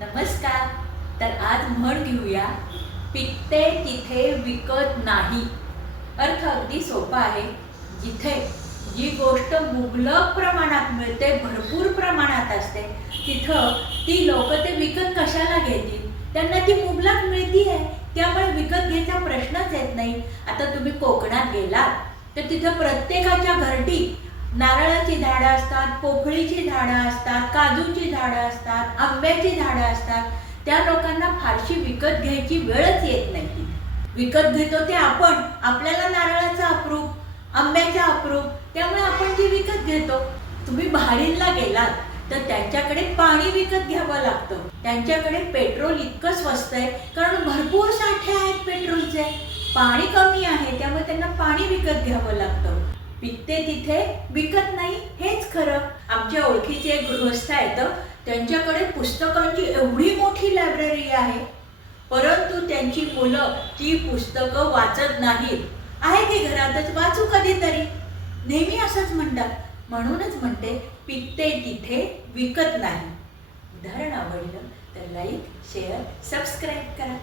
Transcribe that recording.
नमस्कार. तर आज म्हण घेऊया पिकते तिथे विकत नाही. अर्थ अगदी सोपा आहे. जिथे जी गोष्ट मुबलक प्रमाणात मिळते भरपूर प्रमाणात असते तिथं ती लोक ते विकत कशाला घेतील? त्यांना ती मुबलक मिळती आहे त्यामुळे विकत घ्यायचा प्रश्नच येत नाही. आता तुम्ही कोकणात गेलात तर तिथं प्रत्येकाच्या घरटी नारळाची झाडं असतात पोकळीची झाडं असतात काजूची झाडं असतात आंब्याची झाडं असतात त्या लोकांना फारशी विकत घ्यायची वेळच येत नाही. विकत घेतो ते आपण आपल्याला नारळाचा अप्रूप आंब्याचा अप्रूप त्यामुळे आपण ती विकत घेतो तुम्ही भाडीला गेलात तर त्यांच्याकडे पाणी विकत घ्यावं लागतं. त्यांच्याकडे पेट्रोल इतकं स्वस्त आहे कारण भरपूर साठे आहेत पेट्रोलचे. पाणी कमी आहे त्यामुळे त्यांना पाणी विकत घ्यावं लागतं. पिकते तिथे विकत नाही हेच खरं. आमच्या ओळखीचे एक गृहस्थ आहेत त्यांच्याकडे पुस्तकांची एवढी मोठी लायब्ररी आहे. परंतु त्यांची मुलं ती पुस्तकं वाचत नाहीत. आहे की घरातच? वाचू कधीतरी. नेहमी असंच म्हणतात. म्हणूनच म्हणते पिकते तिथे विकत नाही. उदाहरण आवडलं तर लाईक शेअर सबस्क्राईब करा.